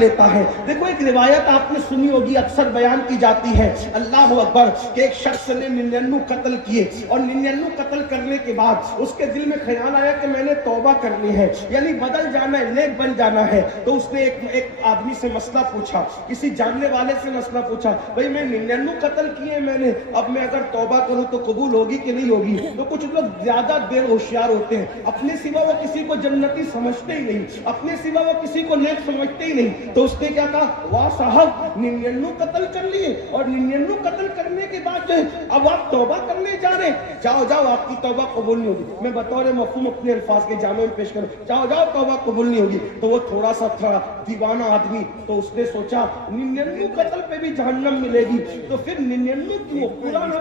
لیتا ہے. دیکھو ایک روایت آپ نے سنی ہوگی, اکثر بیان کی جاتی ہے, اللہ اکبر, کہ ایک شخص نے 99 قتل کیے اور 99 قتل کرنے کے بعد اس کے دل میں خیال آیا کہ میں نے توبہ کرنی ہے, یعنی بدل جانا ہے, نیک بن جانا ہے. تو اس نے ایک آدمی سے مسئلہ پوچھا, کسی جاننے والے سے مسئلہ پوچھا, بھئی میں 99 قتل کیے میں نے, اب میں اگر توبہ کروں تو قبول ہوگی کہ نہیں ہوگی؟ تو کچھ لوگ زیادہ دیر ہوشیار ہوتے ہیں, اپنے سوا وہ کسی کو جنتی سمجھتے ہی نہیں, اپنے سوا وہ کسی کو نیک سمجھتے ہی نہیں. تو اس نے کیا کہا, واہ صاحب 99 قتل کر لیے اور 99 قتل کرنے کے بعد جو ہے اب آپ توبہ کرنے جا رہے ہیں, جاؤ جاؤ آپ کی توبہ قبول نہیں ہوگی. میں بطور مفہوم اپنے الفاظ کے جامع میں پیش کروں, جاؤ جاؤ توبہ قبول نہیں ہوگی. تو وہ تھوڑا سا تھا دیوانہ آدمی, تو اس نے سوچا 99 قتل پہ بھی جہنم ملے گی, تو پھر 99 کیوں پورا نہ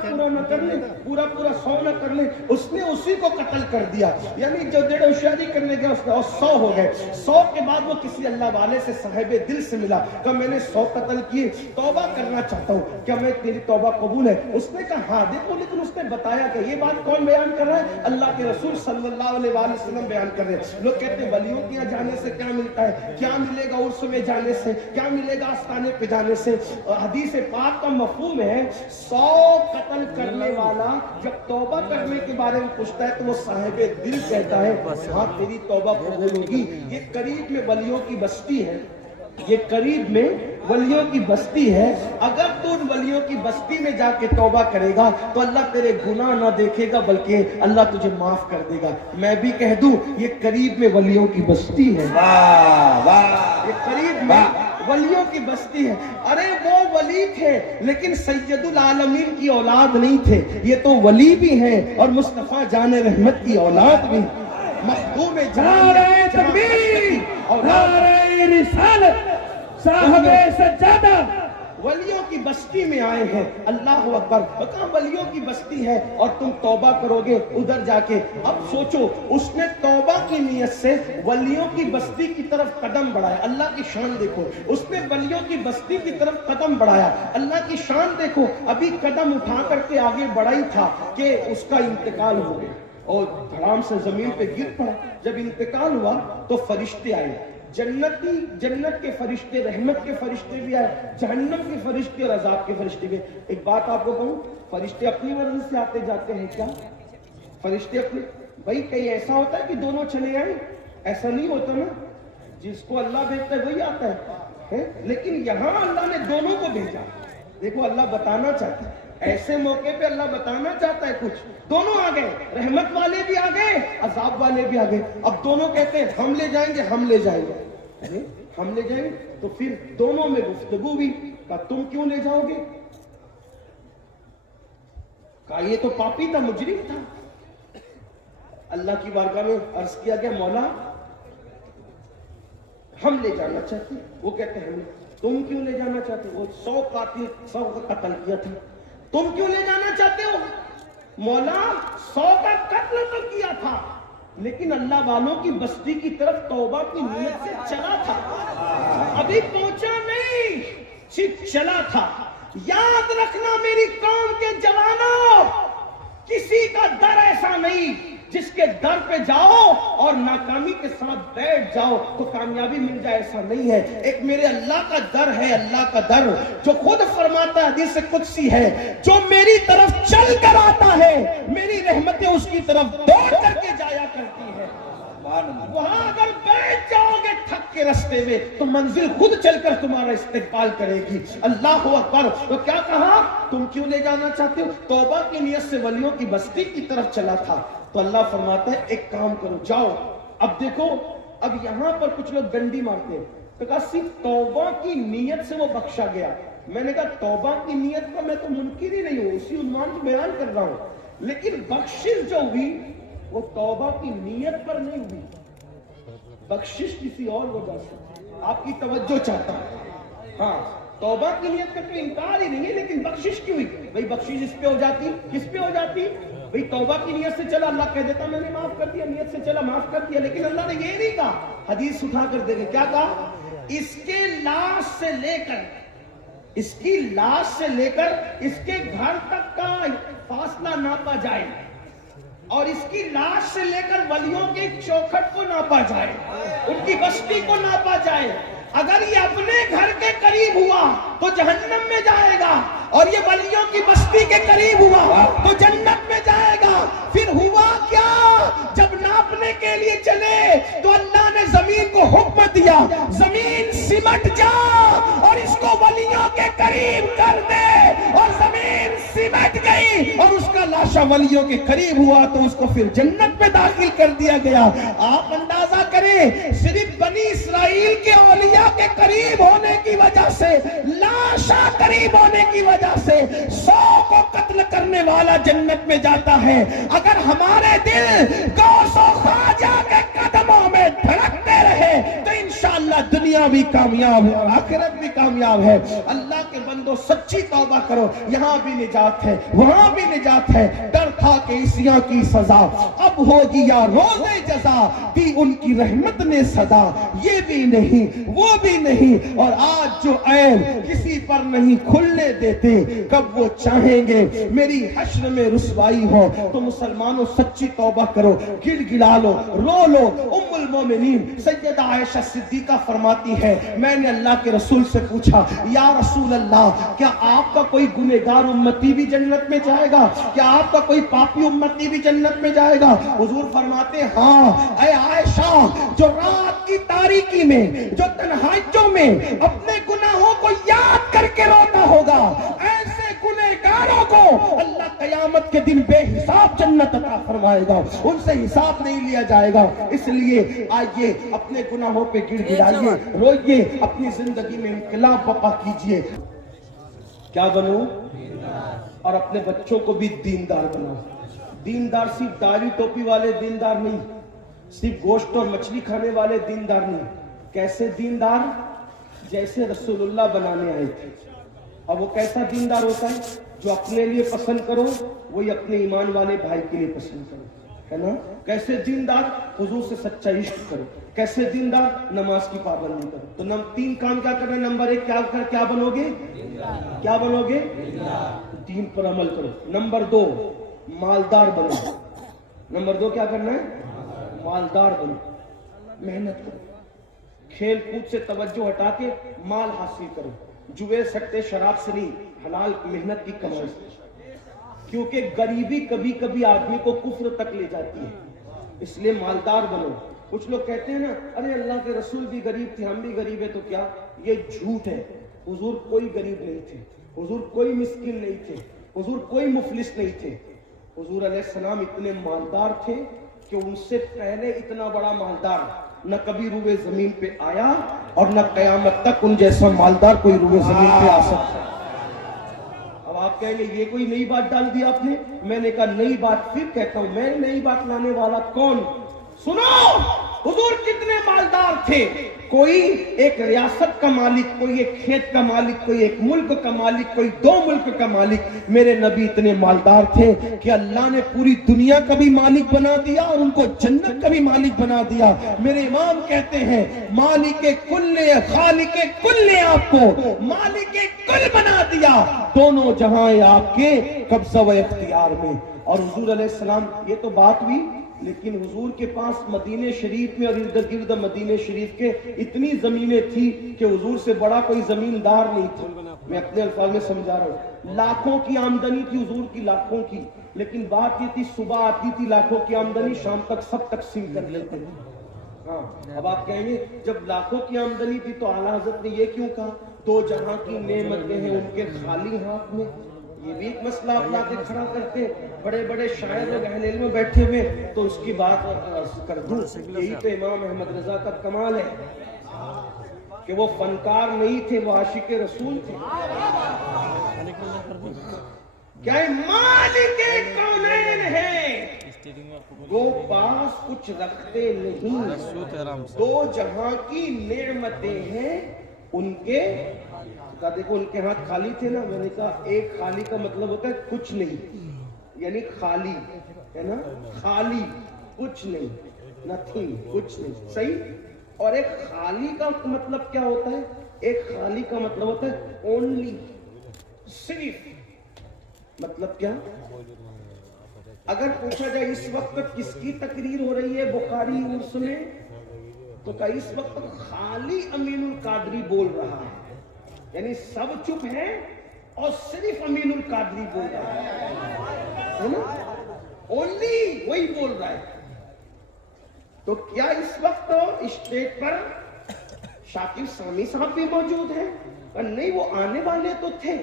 کر لیں, پورا 100 نہ کر لیں. اس نے اسی کو قتل کر دیا, یعنی جو ڈیڑھ ہوشیاری کرنے گیا اس نے, اور 100 ہو گئے. 100 کے بعد وہ کسی اللہ والے سے صاحب دل سے ملا, کہ میں نے 100 قتل کیے, توبہ کرنا چاہتا ہوں, کیا میں تیری توبہ قبول ہے؟ اس نے کہا ہاں. دیکھو لیکن اس نے بتایا کہ یہ بات کون بیان کر رہا ہے؟ اللہ کے رسول صلی اللہ علیہ وآلہ وسلم بیان کر رہے ہیں. لوگ کہتے ہیں ولیوں کے یہاں جانے سے کیا ملتا ہے, کیا ملے گا عرس میں جانے سے, کیا ملے گا آستانے پہ جانے سے؟ حدیث پاک کا مفہوم ہے 100 قتل کرنے والا جب توبہ کرنے کے بارے میں پوچھتا ہے تو وہ صاحب دل کہتا ہے ہاں تیری توبہ قبول ہوگی. یہ قریب میں ولیوں کی بستی ہے, یہ قریب میں ولیوں کی بستی ہے. اگر تو ان ولیوں کی بستی میں جا کے توبہ کرے گا تو اللہ تیرے گناہ نہ دیکھے گا بلکہ اللہ تجھے معاف کر دے گا. میں بھی کہہ دوں یہ قریب میں ولیوں کی بستی ہے, یہ قریب میں ولیوں کی بستی ہے. ارے وہ ولی تھے لیکن سید العالمین کی اولاد نہیں تھے, یہ تو ولی بھی ہیں اور مصطفیٰ جان رحمت کی اولاد بھی, مخدوم جان اور رسالت صاحب سجادہ ولیوں کی بستی میں آئے ہیں. اللہ اکبر, کہاں ولیوں کی بستی ہے اور تم توبہ کرو گے ادھر جا کے. اب سوچو اس نے توبہ کی نیت سے ولیوں کی بستی کی طرف قدم بڑھایا. اللہ کی شان دیکھو, اس نے ولیوں کی بستی کی طرف قدم بڑھایا. اللہ کی شان دیکھو, ابھی قدم اٹھا کر کے آگے بڑھا ہی تھا کہ اس کا انتقال ہو گیا اور دھڑام سے زمین پہ گر پڑا. جب انتقال ہوا تو فرشتے آئے, جنت کے فرشتے, رحمت کے فرشتے بھی آئے, جہنم کے فرشتے اور عذاب کے فرشتے بھی. ایک بات آپ کو کہوں, فرشتے اپنی مرضی سے آتے جاتے ہیں کیا؟ فرشتے اپنے, بھائی کہیں ایسا ہوتا ہے کہ دونوں چلے آئیں؟ ایسا نہیں ہوتا نا, جس کو اللہ بھیجتا ہے وہی آتا ہے. لیکن یہاں اللہ نے دونوں کو بھیجا. دیکھو اللہ بتانا چاہتا ہے, ایسے موقع پہ اللہ بتانا چاہتا ہے کچھ. دونوں آ گئے, رحمت والے بھی آ گئے, عذاب والے بھی آ گئے. اب دونوں کہتے ہیں ہم لے جائیں گے, ہم لے جائیں گے. ہم لے جائیں گے. تو پھر دونوں میں گفتگو ہوئی, کہا تم کیوں لے جاؤ گے؟ کہا یہ تو پاپی تھا, مجرم تھا. اللہ کی بارگاہ میں عرض کیا گیا مولا ہم لے جانا چاہتے ہیں. وہ کہتے ہیں تم کیوں لے جانا چاہتے ہو؟ وہ 100 قاتل 100 کا قتل کیا تھا, تم کیوں لے جانا چاہتے ہو؟ مولا 100 کا قتل تو کیا تھا لیکن اللہ والوں کی بستی کی طرف توبہ کی نیت سے چلا تھا, ابھی پہنچا نہیں, صرف چلا تھا. یاد رکھنا میری قوم کے جوانوں, کسی کا در ایسا نہیں جس کے در پہ جاؤ اور ناکامی کے ساتھ بیٹھ جاؤ تو کامیابی مل جائے, ایسا نہیں ہے. ایک میرے اللہ کا در ہے, اللہ کا در جو خود فرماتا ہے, حدیث قدسی ہے, جو میری طرف چل کر آتا ہے میری رحمتیں اس کی طرف دوڑ کر کے جایا کرتی ہے. وہاں اگر بیٹھ جاؤ گے تھک کے رستے میں تو منزل خود چل کر تمہارا استقبال کرے گی. اللہ اکبر. تو کیا کہا, تم کیوں لے جانا چاہتے ہو؟ توبہ کی نیت سے ولیوں کی بستی کی طرف چلا تھا. تو اللہ فرماتا ہے ایک کام کرو, جاؤ. اب دیکھو, اب یہاں پر کچھ لوگ ڈنڈی مارتے ہیں, تو کہا صرف توبہ کی نیت سے وہ بخشا گیا. میں نے کہا توبہ کی نیت کا میں تو منکر ہی نہیں ہوں, اسی عنوان کو بیان کر رہا ہوں, لیکن بخشش جو ہوئی وہ توبہ کی نیت پر نہیں ہوئی, بخشش کسی اور وجہ سے. آپ کی توجہ چاہتا ہوں. ہاں توبہ کی نیت کا کوئی انکار ہی نہیں ہے, لیکن بخشش کیوں ہوئی؟ بھئی بخشش اس پہ ہو جاتی, کس پہ ہو جاتی؟ بھئی توبہ کی نیت سے چلا, اللہ کہہ دیتا میں نے معاف کر دیا, نیت سے چلا معاف کر دیا. لیکن اللہ نے یہ نہیں کہا, حدیث اٹھا کر دے گے, کیا کہا؟ اس کے لاش سے لے کر, اس کی لاش سے لے کر اس کے گھر تک کا فاصلہ ناپا جائے اور اس کی لاش سے لے کر ولیوں کے چوکھٹ کو ناپا جائے, ان کی بستی کو ناپا جائے. اگر یہ اپنے تو جہنم میں جائے گا، اور یہ ولیوں کی بستی کے قریب ہوا تو جنت میں جائے گا۔ پھر ہوا کیا؟ جب ناپنے کے لیے چلے تو اللہ نے زمین کو حکم دیا، زمین سمٹ جا اور اس کو ولیوں کے قریب کر دے، اور زمین سمٹ گئی اور اس کا لاشا ولیوں کے قریب ہوا تو اس کو پھر جنت میں داخل کر دیا گیا۔ آپ اندازہ کریں، صرف بنی اسرائیل کے اولیاء کے قریب ہونے کی وجہ سے، لاشا قریب ہونے کی وجہ سے 100 کو قتل کرنے والا جنت میں جاتا ہے۔ اگر ہمارے دل غوث و خواجہ کے قدموں میں دھڑکتے رہے تو انشاءاللہ دنیا بھی کامیاب ہے اور آخرت بھی کامیاب ہے۔ اللہ کے بندو سچی توبہ کرو، یہاں بھی نجات ہے، وہاں بھی نجات ہے۔ ڈر تھا کہ عیسیاں کی سزا اب ہوگی یا روز جزا، دی ان کی رحمت نے صدا، یہ بھی نہیں وہ بھی نہیں، اور آج جو عیب کسی پر نہیں کھلنے دیتے، کب وہ چاہیں گے میری حشر میں رسوائی ہو۔ تو مسلمانوں سچی توبہ کرو، گڑ گڑا لو، رو لو۔ ام المومنین سیدہ عائشہ صدیقہ فرماتی ہے، میں نے اللہ کے رسول سے پوچھا، یا رسول اللہ، کیا آپ کا کوئی گنہگار امتی بھی جنت میں جائے گا؟ کیا آپ کا کوئی پاپی امتی بھی جنت میں جائے گا؟ حضور فرماتے ہاں اے عائشہ، جو رات کی تاریکی میں، جو تنہائیوں میں اپنے گناہوں کو یاد کر کے روتا ہوگا، ایسے گنہگاروں کو اللہ قیامت کے دن بے حساب جنت عطا فرمائے گا، ان سے حساب نہیں لیا جائے گا۔ اس لیے آئیے اپنے گناہوں پہ گڑ گڑائیے، روئیے، اپنی زندگی میں انقلاب برپا کیجئے۔ کیا بنو؟ اور اپنے بچوں کو بھی دیندار بناؤ۔ دیندار صرف داڑھی ٹوپی والے دیندار نہیں، صرف گوشت اور مچھلی کھانے والے دیندار نہیں۔ کیسے دیندار؟ جیسے رسول اللہ بنانے آئے تھے۔ اور وہ کیسا دیندار ہوتا ہے؟ جو اپنے لیے پسند کرو وہی اپنے ایمان والے بھائی کے لیے پسند کرو، ہے نا؟ کیسے دیندار؟ حضور سے سچا عشق کرو۔ کیسے دیندار؟ نماز کی پابندی کرو۔ تو 3 کام کیا کرنا ہے؟ نمبر 1 کیا بنو گے؟ کیا بنو گے؟ دین پر عمل کرو۔ نمبر 2 مالدار بنو۔ نمبر 2 کیا کرنا ہے؟ مالدار بنو، محنت کرو، کھیل کود سے توجہ ہٹا کے مال حاصل کرو، جوئے سکتے شراب سے نہیں، حلال محنت کی کمائی سے، کیونکہ غریبی کبھی کبھی آدمی کو کفر تک لے جاتی ہے، اس لیے مالدار بنو۔ کچھ لوگ کہتے ہیں نا، ارے اللہ کے رسول بھی غریب تھے، ہم بھی غریب ہیں، تو کیا؟ یہ جھوٹ ہے۔ حضور کوئی غریب نہیں تھے، حضور کوئی مسکین نہیں تھے، حضور کوئی مفلس نہیں تھے۔ حضور علیہ السلام اتنے مالدار تھے کہ ان سے پہلے اتنا بڑا مالدار نہ کبھی روئے زمین پہ آیا، اور نہ قیامت تک ان جیسا مالدار کوئی روئے زمین پہ آ سکتا۔ اب آپ کہیں گے یہ کوئی نئی بات ڈال دی آپ نے؟ میں نے کہا نئی بات پھر کہتا ہوں، میں نئی بات لانے والا کون؟ سنو، حضور کتنے مالدار تھے۔ کوئی ایک ریاست کا مالک، کوئی ایک کھیت کا مالک، کوئی ایک ملک کا مالک، کوئی 2 ملک کا مالک۔ میرے نبی اتنے مالدار تھے کہ اللہ نے پوری دنیا کا بھی مالک بنا دیا اور ان کو جنت کا بھی مالک بنا دیا۔ میرے امام کہتے ہیں مالک کل، خالق کل نے آپ کو مالک کل بنا دیا، دونوں جہاں آپ کے قبضہ و اختیار میں۔ اور حضور علیہ السلام، یہ تو بات بھی، لیکن حضور کے پاس مدینہ شریف میں اور ارد گرد مدینہ شریف کے اتنی زمینیں تھی کہ حضور سے بڑا کوئی زمیندار نہیں تھا۔ میں اپنے الفاظ میں سمجھا رہا ہوں، لاکھوں کی آمدنی تھی حضور کی، لاکھوں کی، لیکن بات یہ تھی صبح آتی تھی لاکھوں کی آمدنی، شام تک سب تقسیم کر لیتے تھے۔ ہاں، اب آپ کہیں گے جب لاکھوں کی آمدنی تھی تو اعلیٰ حضرت نے یہ کیوں کہا 2 جہاں کی نعمتیں ہیں ان کے خالی ہاتھ میں؟ یہ بھی ایک مسئلہ آپ لا کے کھڑا کرتے، بڑے بڑے شاعر اور اہل علم بیٹھے ہوئے، تو اس کی بات کر دوں۔ یہی تو امام احمد رضا کا کمال ہے کہ وہ فنکار نہیں تھے، وہ عاشق رسول تھے۔ کیا مالک کونین ہے، وہ پاس کچھ رکھتے نہیں، 2 جہاں کی نعمتیں ہیں ان کے۔ کہا دیکھو ان کے ہاتھ خالی تھے نا، میں نے کہا ایک خالی کا مطلب ہوتا ہے کچھ نہیں، یعنی خالی ہے نا، خالی کچھ نہیں، نتھنگ، کچھ نہیں، صحیح۔ اور ایک خالی کا مطلب کیا ہوتا ہے؟ ایک خالی کا مطلب ہوتا ہے اونلی، صرف۔ مطلب کیا؟ اگر پوچھا جائے اس وقت کس کی تقریر ہو رہی ہے بخاری عرس میں، تو کہ اس وقت خالی امین القادری بول رہا ہے، یعنی سب چپ ہیں اور صرف امین القادری بول رہا ہے نا, اونلی وہی بول رہا ہے. تو کیا اس وقت اسٹیج پر شاکر سامی صاحب بھی موجود ہیں؟ نہیں, وہ آنے والے تو تھے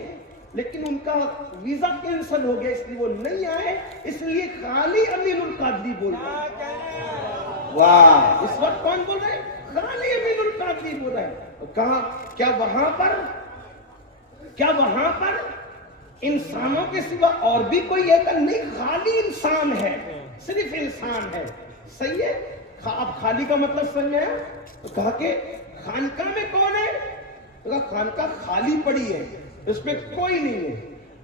لیکن ان کا ویزا کینسل ہو گیا, اس لیے وہ نہیں آئے, اس لیے خالی امین القادری بول رہے ہیں. واہ, اس وقت کون بول رہے ہیں؟ خالی امین القادری بول رہے ہیں. کہا کیا وہاں پر انسانوں کے سوا اور بھی کوئی ہے؟ کہ نہیں, خالی انسان ہے, صرف انسان ہے. صحیح ہے, اب خالی کا مطلب سمجھ آیا؟ تو کہا کہ خانقاہ میں کون ہے؟ تو کہا خانقاہ خالی پڑی ہے, اس میں کوئی نہیں ہے,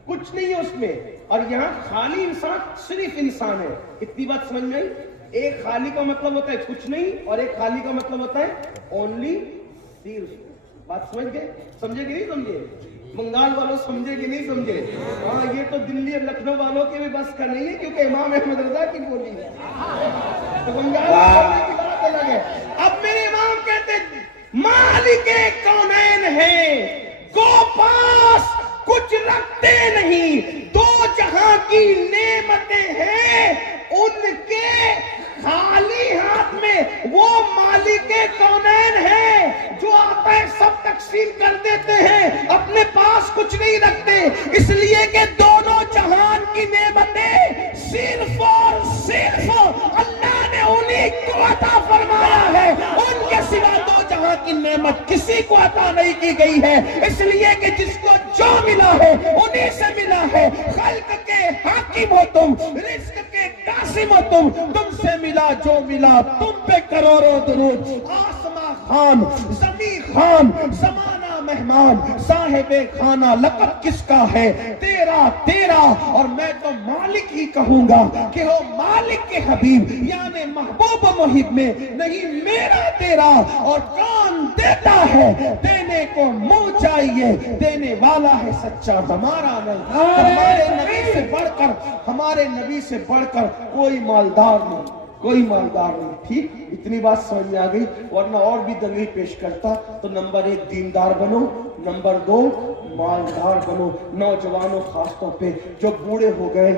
کچھ نہیں ہے اس میں, اور یہاں خالی انسان صرف انسان ہے. اتنی بات سمجھ میں آئی؟ ایک خالی کا مطلب ہوتا ہے کچھ نہیں, اور ایک خالی کا مطلب ہوتا ہے اونلی, صرف. بات سمجھ گئے؟ سمجھے کہ نہیں سمجھے؟ بنگال والوں سمجھے کہ نہیں سمجھے؟ ہاں, یہ تو دلی اور لکھنؤ والوں کے بھی بس کا نہیں ہے, کیونکہ امام احمد رضا کی بولی ہے. تو بنگال والوں کی بات الگ ہے. اب میرے امام کہتے ہیں مالک کونین ہے, کو پاس کچھ رکھتے نہیں, دو جہاں کی نعمتیں ہیں ان کے خالی ہاتھ میں. وہ مالک کونین ہے جو آتا ہے سب تقسیم کر دیتے ہیں, اپنے پاس کچھ نہیں رکھتے, اس لیے کہ دونوں جہان کی نعمتیں صرف اور صرف اللہ نے انہیں کو عطا فرمایا ہے. ان کے سوا دو جہاں کی نعمت کسی کو عطا نہیں کی گئی ہے, اس لیے کہ جس کو جو ملا ہے انہیں سے ملا ہے. خلق کے حاکم ہو تم, رزق کے قاسم ہو تم سے ملا جو ملا, تم پہ کروڑوں درود. آسماں خان, زمین خان, زمانہ مہمان, صاحب خانہ لقب کس کا ہے؟ تیرا, اور میں تو مالک ہی کہوں گا کہ ہو مالک کے حبیب, یعنی محبوب محب میں نہیں میرا تیرا. اور کون دیتا ہے؟ دینے کو منہ چاہیے, دینے والا ہے سچا, ہمارا نہیں. ہمارے نبی سے بڑھ کر کوئی مالدار نہیں. ٹھیک, اتنی بات سمجھ میں آ گئی, ورنہ اور بھی دلیل پیش کرتا. تو نمبر 1 دیندار بنو, نمبر 2 مالدار بنو. نوجوانوں خاص طور پہ جو بوڑھے ہو گئے,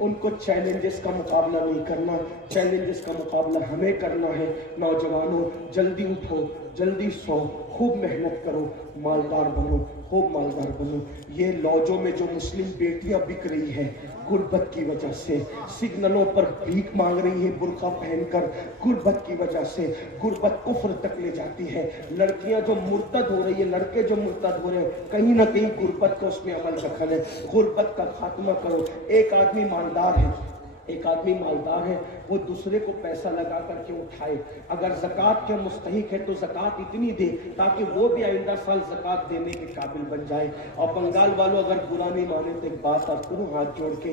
ان کو چیلنجز کا مقابلہ نہیں کرنا, چیلنجز کا مقابلہ ہمیں کرنا ہے. نوجوانوں جلدی اٹھو, جلدی سو, خوب محنت کرو, مالدار بنو, خوب مالدار بنو. یہ لوجوں میں جو مسلم بیٹیاں بک رہی ہیں غربت کی وجہ سے, سگنلوں پر بھیک مانگ رہی ہے برقع پہن کر غربت کی وجہ سے, غربت کفر تک لے جاتی ہے. لڑکیاں جو مرتد ہو رہی ہے, لڑکے جو مرتد ہو رہے ہیں, کہیں نہ کہیں غربت کا اس میں عمل دخل ہے. غربت کا خاتمہ کرو. ایک آدمی مالدار ہے, وہ دوسرے کو پیسہ لگا کر کے اٹھائے. اگر زکوٰۃ کے مستحق ہے تو زکوٰۃ اتنی دے تاکہ وہ بھی آئندہ سال زکوٰۃ دینے کے قابل بن جائے. اور بنگال والوں اگر برا نہیں مانے تو ایک بات آپ کروں ہاتھ جوڑ کے,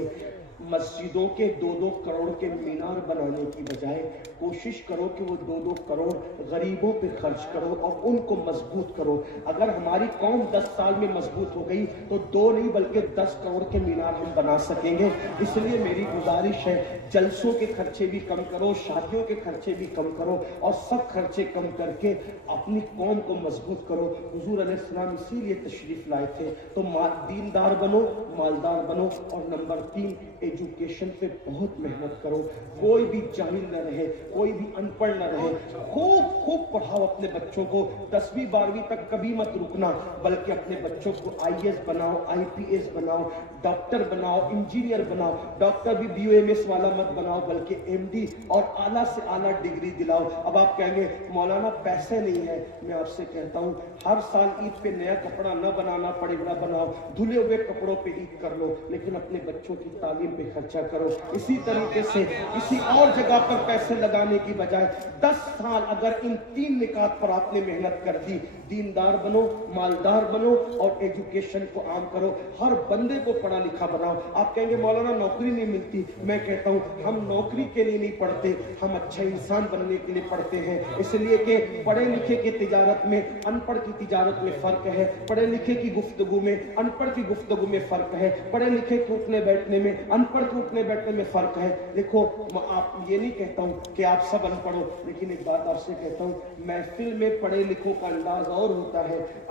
مسجدوں کے 2-2 کروڑ کے مینار بنانے کی بجائے کوشش کرو کہ وہ 2-2 کروڑ غریبوں پہ خرچ کرو اور ان کو مضبوط کرو. اگر ہماری قوم 10 سال میں مضبوط ہو گئی تو 2 نہیں بلکہ 10 کروڑ کے مینار ہم بنا سکیں گے. اس لیے میری گزارش ہے, جلسوں کے خرچے بھی کم کرو, شادیوں کے خرچے بھی کم کرو, اور سب خرچے کم کر کے اپنی قوم کو مضبوط کرو. حضور علیہ السلام اسی لیے تشریف لائے تھے. تو دیندار بنو, مالدار بنو. اور نمبر 3 ایجوکیشن پہ بہت محنت کرو. کوئی بھی جاہل نہ رہے, کوئی بھی ان پڑھ نہ رہے. خوب پڑھاؤ اپنے بچوں کو. 10ویں 12ویں تک کبھی مت رکنا, بلکہ اپنے بچوں کو IAS بناؤ, IPS بناؤ, ڈاکٹر بناؤ, انجینئر بناؤ. ڈاکٹر بھی BUMS والا مت بناؤ بلکہ MD اور اعلیٰ سے اعلیٰ ڈگری دلاؤ. اب آپ کہیں گے مولانا پیسے نہیں ہے, میں آپ سے کہتا ہوں ہر سال عید پہ نیا کپڑا نہ بنانا پڑے, نہ بناؤ, دھلے ہوئے کپڑوں پہ عید کر لو, لیکن اپنے بچوں کی تعلیم پہ خرچہ کرو. اسی طریقے سے کسی اور جگہ پر پیسے لگانے کی بجائے 10 سال اگر ان 3 نکات پر آپ نے محنت کر دی, دیندار بنو, مالدار بنو اور ایجوکیشن کو عام کرو. ہر بندے کو پڑھا لکھا بناؤ. آپ کہیں گے مولانا نوکری نہیں ملتی, میں کہتا ہوں ہم نوکری کے لیے نہیں پڑھتے, ہم اچھا انسان بننے کے لیے پڑھتے ہیں. اس لیے کہ پڑھے لکھے کی تجارت میں ان پڑھ کی تجارت میں فرق ہے, پڑھے لکھے کی گفتگو میں ان پڑھ کی گفتگو میں فرق ہے, پڑھے لکھے کے اٹھنے بیٹھنے میں ان پڑھ کے اٹھنے بیٹھنے میں فرق ہے. دیکھو آپ یہ نہیں کہتا ہوں کہ آپ سب ان پڑھ ہو, لیکن ایک بات آپ سے کہتا ہوں, محفل میں پڑھے لکھوں کا انداز اور ہوتا ہے,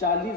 40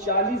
40